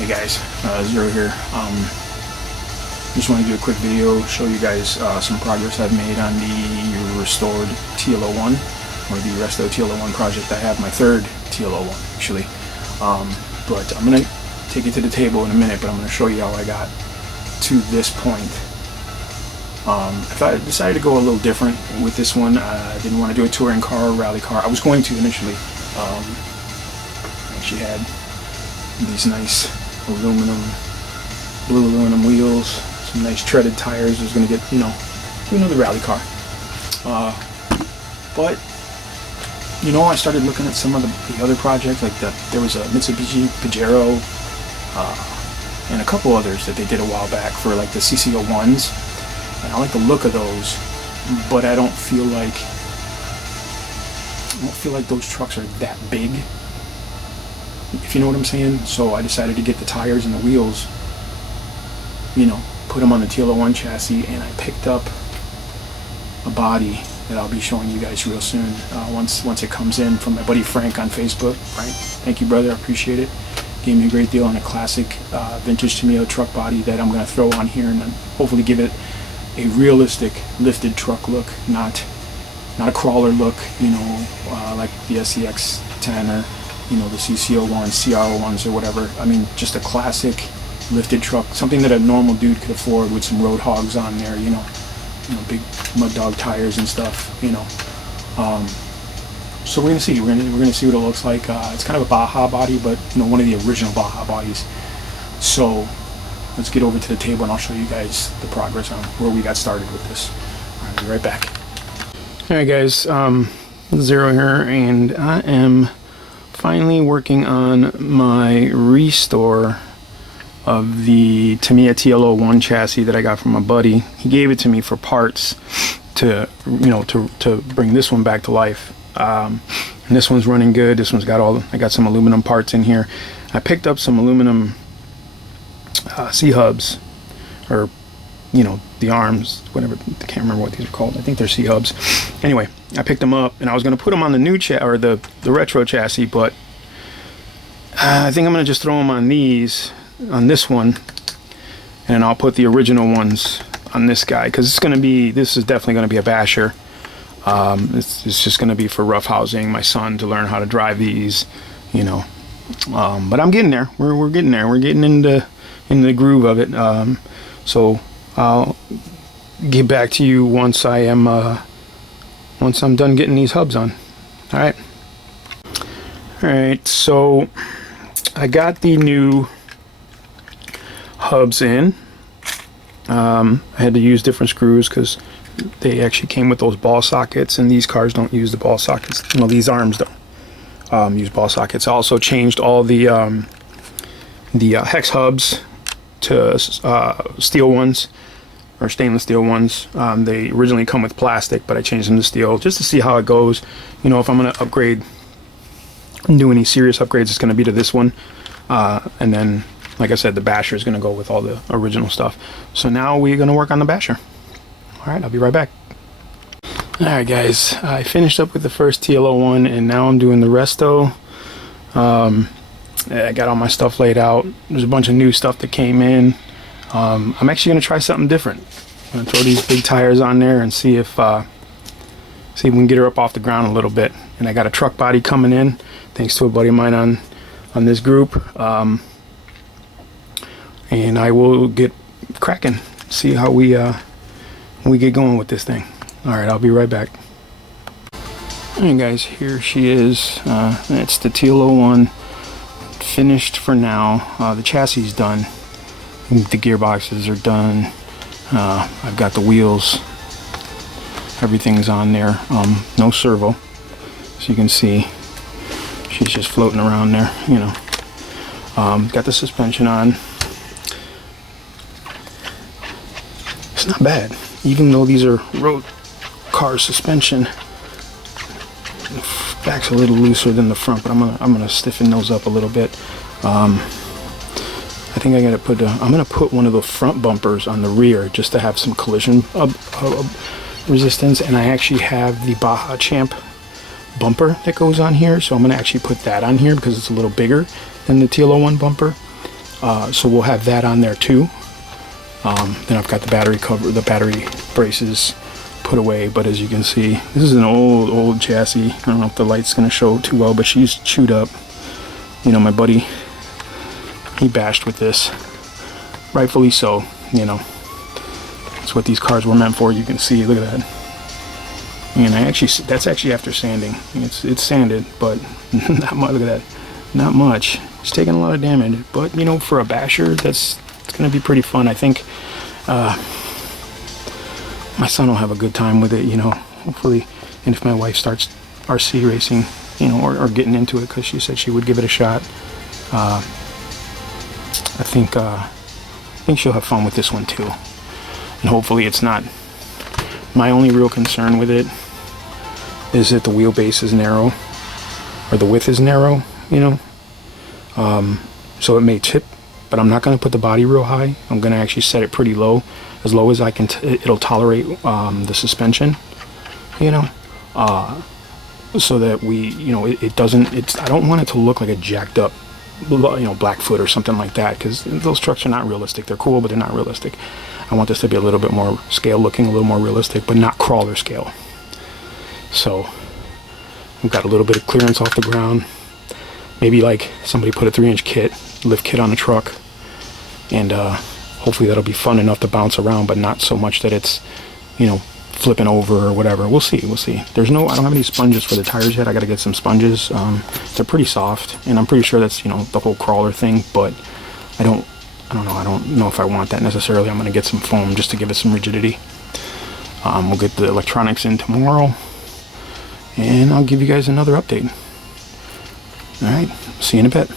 Hey guys, Zero here. Just want to do a quick video, show you guys some progress I've made on the restored TL-01, or the Resto TL-01 project. I have my third TL-01 actually, but I'm going to take it to the table in a minute, but I'm going to show you how I got to this point. I decided to go a little different with this one. I didn't want to do a touring car or rally car. I was going to initially. I actually had these nice blue aluminum wheels, some nice treaded tires. I was going to get, do another rally car. But, I started looking at some of the other projects, like there was a Mitsubishi Pajero, and a couple others that they did a while back for like the CC01s. And I like the look of those, but I don't feel like those trucks are that big, if you know what I'm saying. So I decided to get the tires and the wheels, put them on the TL-01 chassis, and I picked up a body that I'll be showing you guys real soon, once it comes in, from my buddy Frank on Facebook. Frank, thank you brother, I appreciate it. Gave me a great deal on a classic vintage Tamiya truck body that I'm going to throw on here and then hopefully give it a realistic lifted truck look, not a crawler look, like the SCX-10 or the CC01s, CR01s or whatever. I mean, just a classic lifted truck, something that a normal dude could afford, with some road hogs on there, big mud dog tires and stuff, So we're gonna see. We're gonna see what it looks like. It's kind of a Baja body, but one of the original Baja bodies. So let's get over to the table and I'll show you guys the progress on where we got started with this. I'll be right back. Alright guys, Zero here, and I am finally working on my restore of the Tamiya TL-01 chassis that I got from my buddy. He gave it to me for parts to bring this one back to life. And this one's running good. This one's got I got some aluminum parts in here. I picked up some aluminum C-hubs, or the arms, whatever, I can't remember what these are called. I think they're C-hubs. Anyway, I picked them up and I was going to put them on the new the retro chassis, but I think I'm going to just throw them on this one, and I'll put the original ones on this guy, because this is definitely going to be a basher. It's just going to be for rough housing my son to learn how to drive these, but I'm getting there. We're getting there. We're getting into the groove of it. So I'll get back to you once I'm done getting these hubs on. All right, so I got the new hubs in. I had to use different screws because they actually came with those ball sockets, and these cars don't use the ball sockets. These arms don't use ball sockets. I also changed all the hex hubs to steel ones, or stainless steel ones. They originally come with plastic, but I changed them to steel just to see how it goes. If I'm going to upgrade and do any serious upgrades, it's going to be to this one, and then, like I said, the basher is going to go with all the original stuff. So now we're going to work on the basher. Alright, I'll be right back. Alright guys, I finished up with the first TL-01, and now I'm doing the Resto. I got all my stuff laid out. There's a bunch of new stuff that came in. I'm actually going to try something different. I'm going to throw these big tires on there and see if we can get her up off the ground a little bit. And I got a truck body coming in, thanks to a buddy of mine on this group. And I will get cracking, see how we get going with this thing. Alright, I'll be right back. Alright guys, here she is. It's the TL-01, finished for now. The chassis is done. The gearboxes are done. I've got the wheels. Everything's on there. No servo. So you can see she's just floating around there, Got the suspension on. It's not bad, even though these are road car suspension. The back's a little looser than the front, but I'm gonna stiffen those up a little bit. I think I gotta I'm gonna put one of the front bumpers on the rear just to have some collision resistance, and I actually have the Baja Champ bumper that goes on here, so I'm going to actually put that on here because it's a little bigger than the TL-01 bumper. So we'll have that on there too. Then I've got the battery cover, the battery braces put away, but as you can see, this is an old chassis. I don't know if the light's gonna show too well, but she's chewed up. You know, my buddy, he bashed with this, rightfully so. You know, that's what these cars were meant for. You can see, look at that. And that's actually after sanding. It's sanded, but not much. Look at that, not much. It's taking a lot of damage, but you know, for a basher, it's gonna be pretty fun. I think my son will have a good time with it, you know, hopefully. And if my wife starts RC racing, you know, or getting into it, because she said she would give it a shot, I think she'll have fun with this one too. And hopefully it's not. My only real concern with it is that the wheelbase is narrow, or the width is narrow, you know. So it may tip, but I'm not going to put the body real high. I'm going to actually set it pretty low as I can. It'll tolerate the suspension, you know, so that you know, it doesn't. I don't want it to look like a jacked up, you know, Blackfoot or something like that, because those trucks are not realistic. They're cool, but they're not realistic. I want this to be a little bit more scale looking, a little more realistic, but not crawler scale. So we've got a little bit of clearance off the ground. Maybe like somebody put a 3-inch lift kit on the truck, and hopefully that'll be fun enough to bounce around, but not so much that it's, you know, flipping over or whatever. We'll see. I don't have any sponges for the tires yet. I got to get some sponges. They're pretty soft, and I'm pretty sure that's, you know, the whole crawler thing, but I don't know if I want that necessarily. I'm going to get some foam just to give it some rigidity. We'll get the electronics in tomorrow, and I'll give you guys another update. All right, see you in a bit.